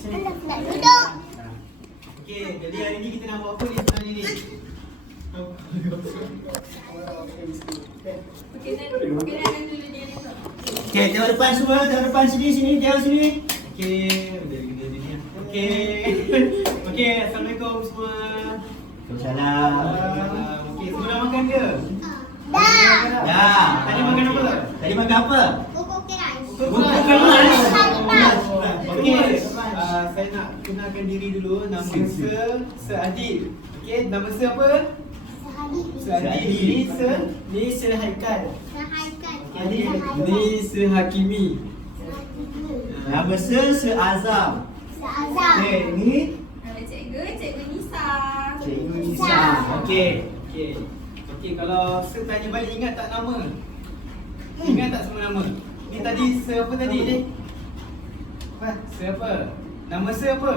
Nak duduk. Okey, jadi hari ni kita nak buat apa ni sebenarnya ni? Okey, tengok depan semua, tengok depan sini, tengok sini. Okey, okey. Okey, assalamualaikum semua. Waalaikumsalam. Okey, semua dah makan ke? Dah. Dah. Tadi makan apa? Tadi makan apa? Bubuk keras. Bubuk keras. Okey, Keras. saya nak kenalkan diri dulu. Nama Sir Adil. Okey, nama Sir apa? Sir Adil. Ni Sir Haikal. Sehaikan. Ni Sir Hakimi. Nama Sir Azam. Seazam. Okey, ni Cikgu Nisa. Cikgu Nisa. Nisa. Okey. Okey, kalau Sir tanya balik, ingat tak nama? Ingat tak semua nama? Ni tadi Sir apa tadi ni? Sir apa? Nama Sir apa?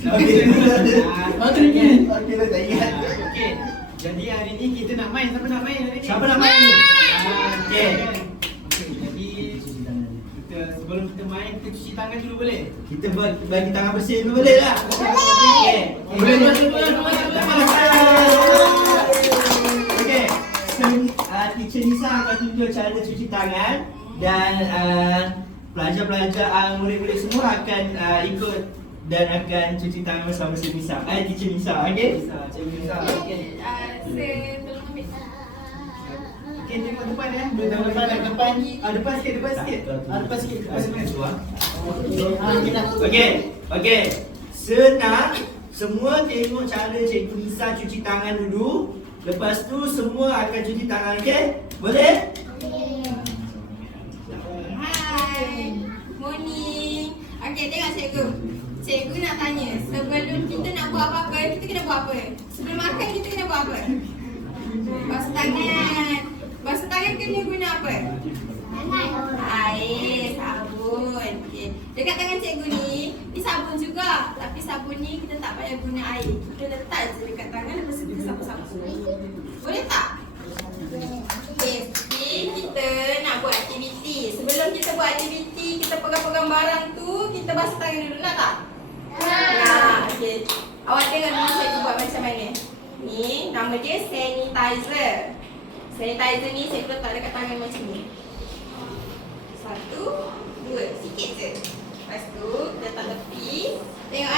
Nama Okey. Sir. Tak ingat. Okey dah tak ingat. Okey. Jadi hari ni kita nak main. Siapa nak main hari ni? Siapa nak main ni? Okey. Okey, jadi kita sebelum kita main, kita cuci tangan dulu boleh? Kita bagi tangan bersih dulu boleh tak? Okey. Boleh. Okey. Teacher Nisa akan tunjuk cara cuci tangan dan pelajar-pelajar murid-murid semua akan ikut dan akan cuci tangan bersama Teacher Nisa. Teacher Nisa, okey? Cikgu Nisa. Okey. Belum ambil. Okey, tengok depan ya. Depan sikit. Depan sikit. Okey. Senang. Semua tengok cara Cikgu Nisa cuci tangan dulu. Lepas tu semua akan cuci tangan, okey? Boleh? Hai. Morning. Okey, tengok cikgu. Cikgu nak tanya, sebelum kita nak buat apa-apa, kita kena buat apa? Sebelum makan kita kena buat apa? Basuh tangan. Basuh tangan kena guna apa? Air, sabun. Okey. Dekat tangan cikgu ni sabun juga. Tapi sabun ni kita tak payah guna air. Kita letak je dekat tangan, lepas tu kita sapu-sapu. Boleh tak? Okey, kita nak buat aktiviti. Sebelum kita buat aktiviti, kita pegang-pegang barang tu, kita basuh tangan dulu, nak tak? Nah, okey. Awak tengok dulu cikgu buat macam mana. Ni nama dia sanitizer. Sanitizer ni saya letak dekat tangan macam ni. 1, 2, sikit je. Lepas tu kita letak tepi. Tengok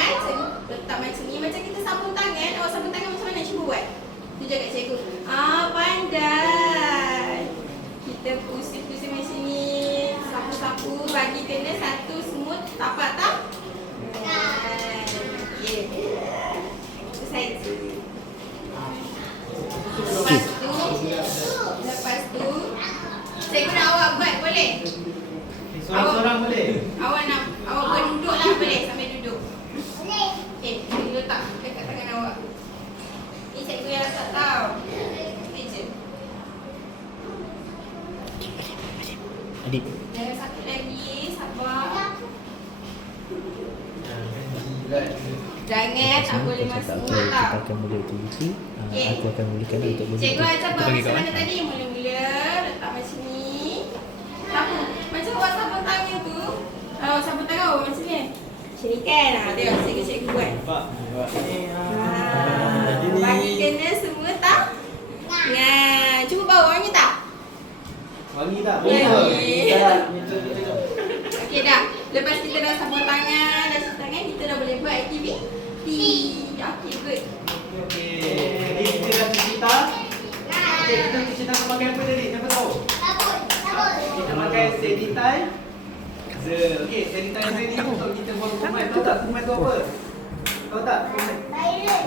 letak macam ni. Macam kita sabun tangan. Awak sabun tangan macam mana? Cuba buat. Tunjuk kat cikgu. Pandai. Kita pusing-pusing macam ni. Sapu-sapu. Bagi kena satu smooth. Tapak tak? Okey. Itu saja. Lepas tu cikgu nak awak buat boleh? Seorang-seorang boleh? Awak berduduk lah boleh sambil duduk. Okey, cikgu letak dekat tangan awak. Ni cikgu yang tak tahu. Okey je. Adik. Dan satu lagi, sabar. Jangan, tak boleh masuk mulut Kita tau. akan mula aktiviti. Okey. Aku akan mulakan untuk mula. Cikgu ajar buat bagi macam kawan. mana tadi? Mula-mula letak macam ni. Sapu. Macam awak sabun tangan tu. Sabun tangan awak macam ni. Macam ni kan? Tengok cikgu buat. Bagi kena semua tak? Nah, cuba bau wangi tak? Wangi tak? Wangi. Okey dah. Lepas kita dah sabun tangan, dah cuci tangan, kita dah boleh buat aktiviti. Okey, good. Okey. Jadi kita dah cuci tangan. Okey, kita cuci tangan pakai apa tadi? Siapa tahu? Kita pakai sanitizer. Okey, sanitizer ni untuk kita buang kuman. Tahu tak kuman tu apa? Tahu tak?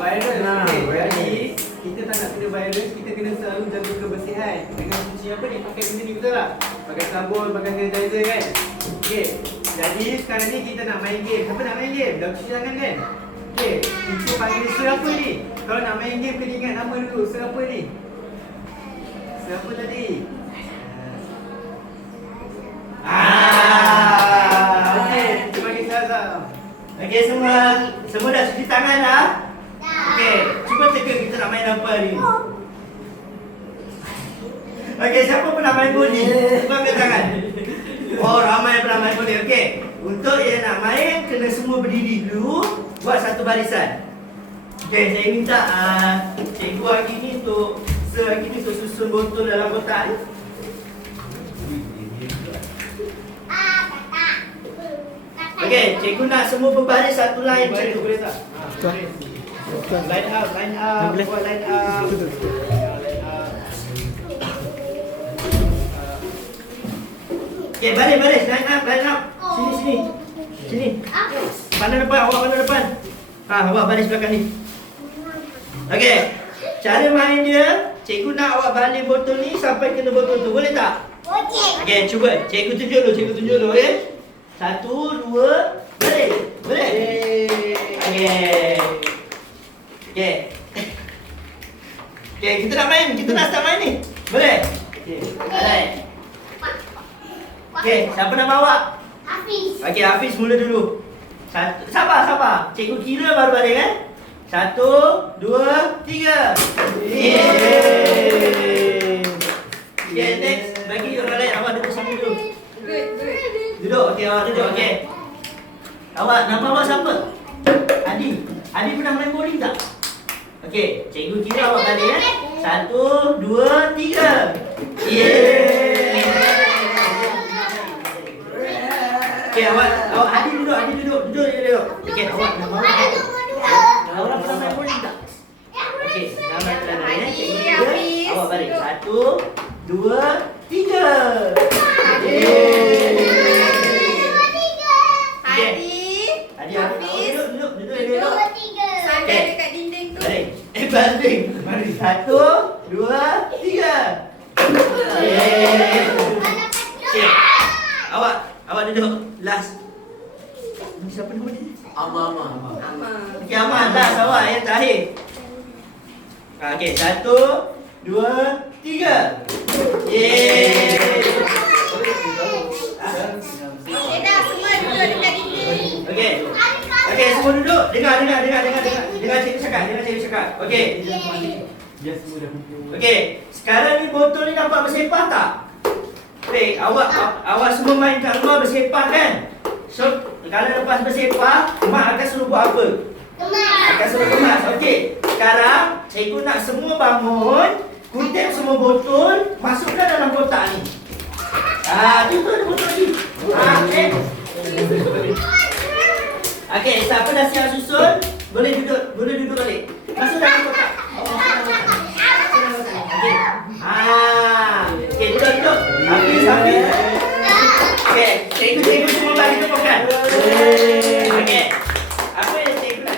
Virus. Okey, jadi kita tak nak kena virus, kita kena selalu jaga kebersihan. Dengan cuci apa ni? Pakai benda ni, betul tak? Pakai sabun, pakai sanitizer kan? Okey. Jadi sekarang ni kita nak main game. Siapa nak main game? Dah cuci tangan kan? Okey, kita panggil Sir apa ni? Kalau nak main game kena ingat nama dulu. Sir apa ni? Sir apa tadi? Okey, kita panggil Sir Azam. Okey semua dah cuci tangan dah? Okey, cuba teka kita nak main apa ni? Okey, siapa pernah main bowling? Cuba angkat tangan. Oh, ramai pernah main bowling. Okey. untuk yang nak main kena semua berdiri dulu, buat satu barisan. Okey, saya minta cikgu hari ni untuk hari ni untuk susun botol dalam kotak ni. Okey, cikgu nak semua berbaris satu line macam tu. Boleh tak? Line up, line up, buat line up. Okey, baris, line up. Sini. Pandang depan, awak pandang depan. Awak baris belakang ni. Okey, cara main dia, cikgu nak awak balik botol ni sampai kena botol tu. Boleh tak? Okey. Okey, cuba. Cikgu tunjuk dulu, okey? 1, 2, balik. Boleh? Okey. Okey, kita nak start main ni. Boleh? Alright. Okey, siapa nama awak? Hafiz. Okey, Hafiz mula dulu. Sabar. Cikgu kira baru balik 1, 2, 3. Yeay. Okey, next. Bagi orang lain. Awak duduk sama dulu. Good. Duduk. Okey, awak duduk. Okey. Awak, nama awak siapa? Adi. Adi pernah main bowling tak? Okey, cikgu kira awak balik 1, 2, 3. Yeay. Okey, awak Adi duduk. Okey, awak nama awak. Awak pernah main bowling tak? Okey, nama kelana cikgu kira. Awak balik 1, 2, 3. Yeay. Adi, duduk. Sangat dekat dinding tu. Banding. Mari 1, 2, 3. Okey. Awak duduk. Last. Ni siapa nama dia? Ama. Okey, Amal. Last awak yang terakhir. Okey, 1, 2, 3. Yeay. Dah semua duduk dekat dinding. Okey. Okey, semua duduk. Dengar cikgu cakap. Okey. Dia semua dah kumpul. Okey, sekarang ni botol ni nampak bersepah tak? Baik, awak semua main kat rumah bersepah kan? So, kalau lepas bersepah, mak akan suruh buat apa? Akan suruh kemas. Okey, sekarang cikgu nak semua bangun, kutip semua botol, masukkan dalam kotak ni. Tu ada botol lagi. Okey, siapa dah siap susun, boleh duduk balik. Masuk dalam kotak. Okey. Okey, duduk. Habis. Okey, cikgu semua bagi tepukan. Okey. Apa yang cikgu nak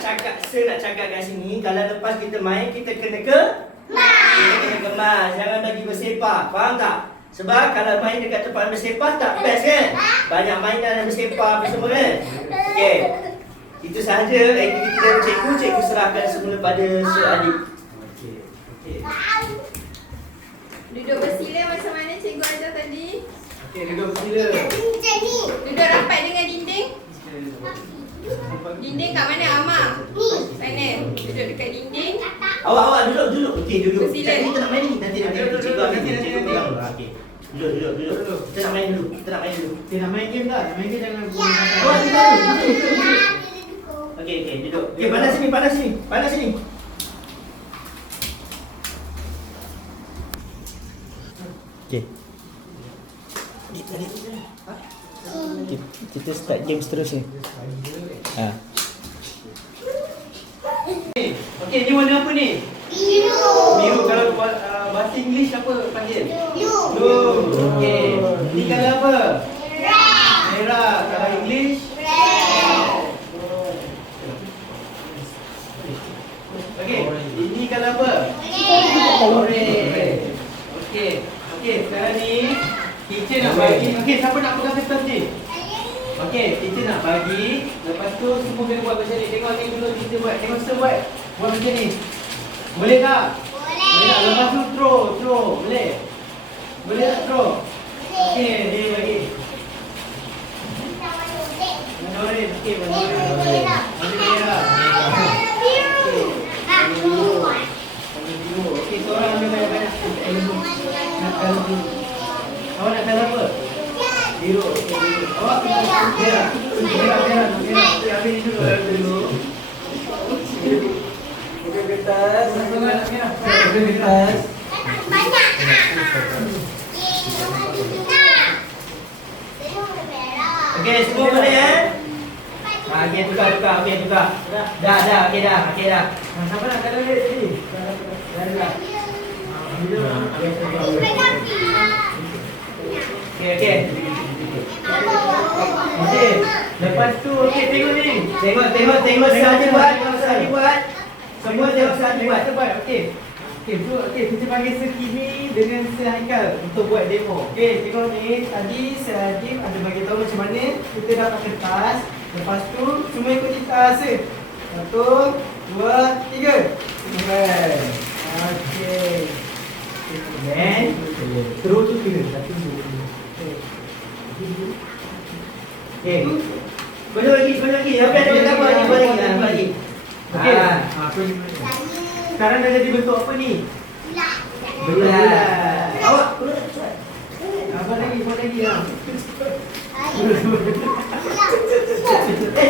cakap kat sini, kalau lepas kita main, kita kena kemas. Jangan bagi bersepah. Faham tak? Sebab kalau main dekat tempat bersepah tak best kan? Banyak mainan yang bersepah apa semua kan? Okey. Itu sahaja aktiviti dari cikgu serahkan semula pada Adik. Okey. Duduk bersila macam mana cikgu ajar tadi? Okey, duduk bersila. Duduk rapat dengan dinding. Dinding kat mana, Amar? Sana. Duduk dekat dinding. Awak duduk. Okey, duduk. Bersila. Kita nak main ni. Nanti cikgu akan cikgu bilang. Okey. Duduk. Kita nak main dulu. Kita nak main game tak? Nak main game jangan Awak duduk. Okey, duduk. Okey, panas sini. Okay. Kita start game seterusnya. Okey, ni warna apa ni? Biru. Kalau bahasa English apa panggil? Blue. Okey. Ni kalau apa? Merah. Kalau English? Okey. Ini kalau apa? Orange. Okey, sekarang ni teacher nak bagi. Okey, siapa nak pegang kertas ni? Okey, teacher nak bagi. Lepas tu semua kena buat macam ni. Tengok dulu teacher buat. Tengok sister buat. Buat macam ni. Boleh tak? Boleh tak? Lepas tu throw. Boleh? Boleh tak throw? Okey, dia bagi. Warna orange. Okey, warna merah. Okey, seorang ambil banyak-banyak. Nak kalau biru. Awak nak kalau apa? Biru. Okey, biru. Awak kena Ambil dulu. Pegang kertas. Pegang kertas. Banyak. Okey, semua boleh eh? Okey, tukar. Okey, tukar. Dah. Okey dah. Siapa nak kena lihat sini? Dah. Okey. Okey. Lepas tu okey tengok ni. Tengok sahaja buat. Semua tengok sahaja buat. Okey, kita panggil Sir Kimi dengan Sir Haikal untuk buat demo. Okey, tengok ni. Tadi Sir Hakim ada bagi tahu macam mana kita dapat kertas. Lepas tu semua ikut kita Sir. 1, 2, 3. Okey. Then Terus tu kira. 1, 2, 3. okey. Banyak lagi. Apa ada gambar ni? Banyak lagi. Okey. Apa ni? Sekarang dah jadi bentuk apa ni? Bulat. Awak Apa lagi ya?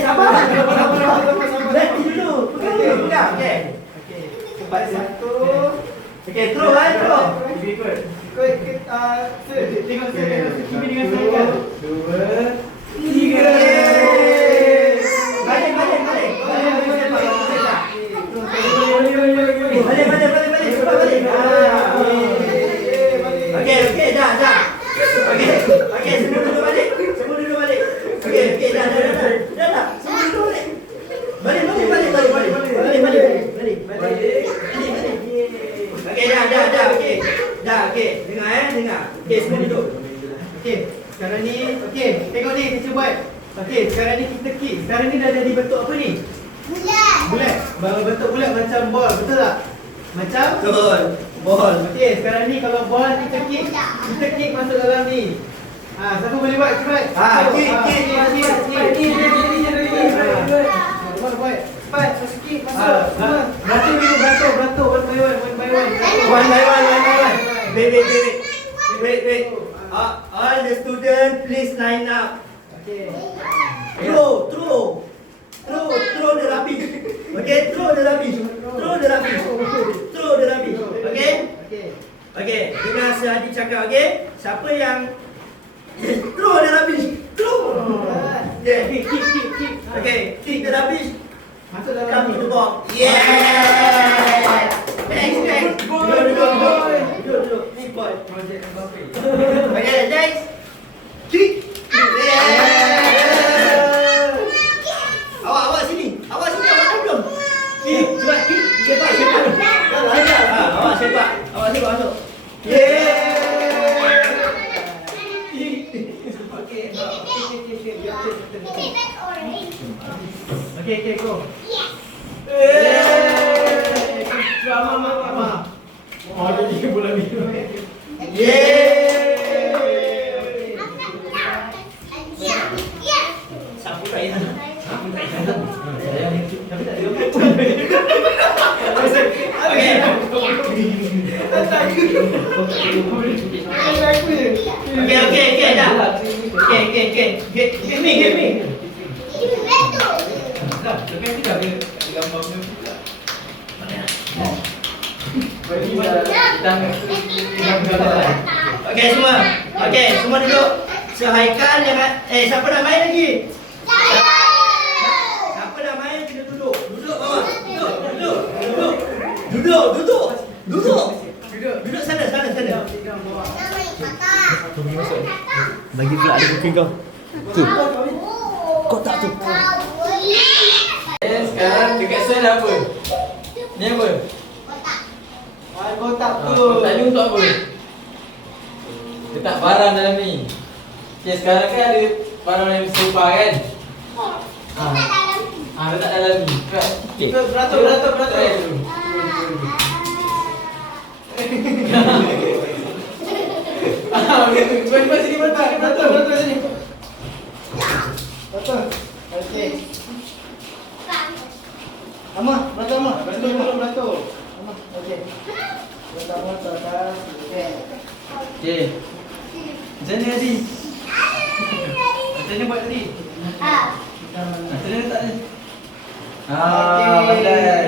sabar. Berhenti dulu. Pegang. Okey. Cepat 1. Okey, terus. Ikut. Sir, tengok Sir Kimi dengan Sir Haikal. 2, 3. Balik. Cepat balik. Okey, dah. Okey, semua duduk balik. Okey, dah. Semua duduk balik. Balik. Okey, dah. Okey. Dengar. Okey, semua duduk. Okey, sekarang ni, tengok ni kita buat. Okey, sekarang ni kita kick. Sekarang ni dah jadi bentuk apa ni? Bulat. Bentuk bulat macam ball, betul tak? Macam? Betul. Bol. Okey, sekarang ni kalau ball kita kick masuk dalam ni. Siapa boleh buat cepat? Kick. Buat. Cepat, kick masuk. Beratur dulu, beratur. One by one. One by one. Wait. All the students please line up. Okey. Throw the rubbish. Okay, throw the rubbish. Okay, dengar Sir Hadi cakap, okay? Siapa yang throw the rubbish? Yeah. Kick. Okay, kick the rubbish. Masuk dalam Come ni. to the box. Yeah. Next. Duduk. Ni ball. Projek Mbappe. Okay, next. Kick. Yeah. Awak sini. Awak dah belum? Kick. Cepat kick. Sepak. Awak sepak. Awak masuk. Yeah. Okay, go. Mama. Oh, ada 3 bulan ni. Sapu raya. Tapi tak ada. Okay, dah. Okay. Give me. Dah, lepas ni dah ada gambar dia. Okay, semua duduk. Sir Haikal jangan siapa nak main lagi? Siapa nak main kita duduk. Duduk bawah. Duduk sana. Bagi pula ada booking kau. Tu. Kotak tu. Sekarang dekat sana apa? Ni apa? Kotak tu. Kotak ni untuk apa? Letak barang dalam ni. Okay, sekarang kan ada barang yang serupa kan? Letak dalam ni. Okey. Beratur. Try dulu. Cuba sini beratur sini. Beratur. Okey. Beratur. Beratur. Okey. Beratur atas. Okey. Okay. Macam ni Adi? Macam mana buat tadi? Macam mana tak ni? Okey. Pandai.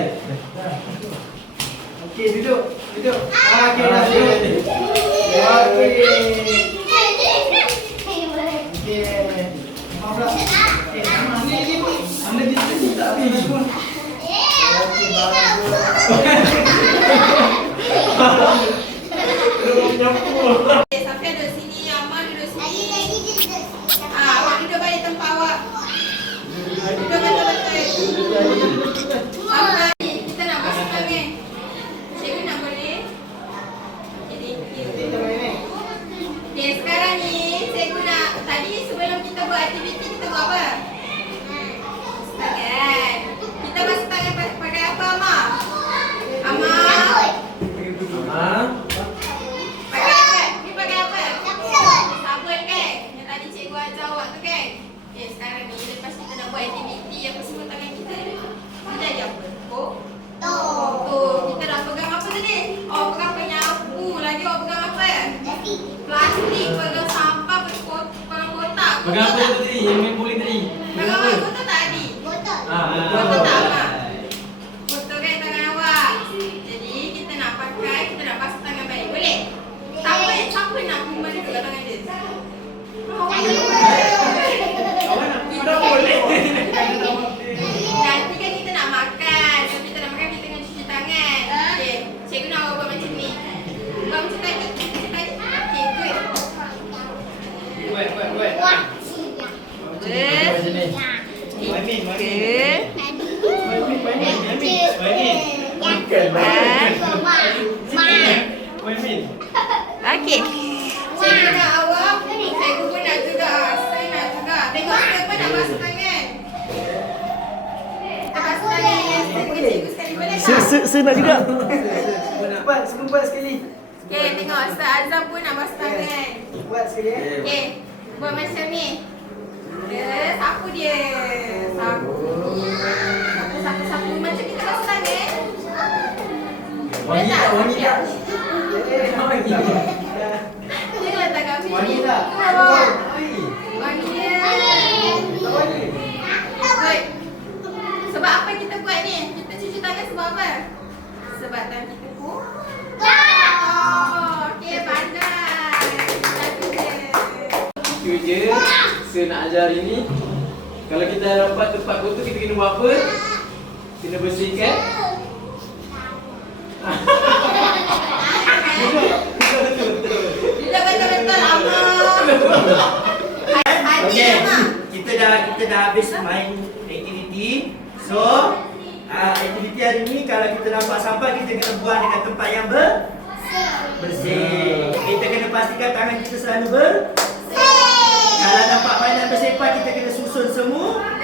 Okey, duduk. Duduk. Okey, dah Okey. duduk. Okey. Okey. Maaf pula. Okey, ni. Anda jadi tak habis pun. Okey, bagus. Okay, Safia duduk sini, Amal duduk sini. Awak duduk balik tempat awak. Duduk betul-betul. Apa ni? Kita nak basuh tangan. Cikgu nak boleh? Okay, thank you. Okay, sekarang ni cikgu nak, tadi sebelum kita buat aktiviti kita buat apa? Tangan. Kita basuh tangan pakai apa, Amal? Amal? Pakai apa? Ni pakai apa? Sabun kan? Yang tadi cikgu ajar awak tu kan? Okay, sekarang ni lepas kita nak buat aktiviti apa semua tangan kita ni. Kita jadi apa? Kita nak pegang apa tadi? Oh, pegang penyapu. Lagi awak pegang apa? Plastik, pegang sampah, pegang kotak. Pegang apa tu tadi? Yang main bowling tadi? Pegang apa? Botol tak Adi? Botol. Botol tak Amal? Botol kan tangan awak. Jadi kita nak pakai, kita nak basuh tangan baik. Boleh? Siapa nak kuman dekat tangan dia? Dah boleh. Nanti kan kita nak makan. Kalau kita nak makan, kita kena cuci tangan. Okay, cikgu nak awak buat macam ni. Buat macam tadi. Okay, good. Buat. Macam ni. Main. Okay. Cikgu nak awak. Cikgu pun nak juga. Saya nak juga. Tengok siapa nak basuh tangan. Kita basuh tangan dengan cikgu sekali. Boleh tak? Saya nak juga. Sempat sekali. Okay, tengok Ustaz Azam pun nak basuh tangan. Buat sekali Okay, buat macam ni. Sapu dia. Sapu. Sapu. Macam kita basuh tangan. Wangi tak? Wangi tak? Dia letak kat sini. Wangi tak? Wangi dia. Good. Sebab apa kita buat ni? Kita cuci tangan sebab apa? Sebab tangan kita pun. Okay, pandai. Bagus dia. Itu je saya nak ajar hari ni. Kalau kita dapat tempat kotor, kita kena buat apa? Kena bersihkan. Dia betul-betul aman. Hati Okey, Amal. kita dah habis main aktiviti. So, aktiviti hari ni kalau kita nampak sampah, kita kena buang dekat tempat yang bersih. Kita kena pastikan tangan kita selalu bersih. Kalau nampak banyak bersepah, kita kena susun semua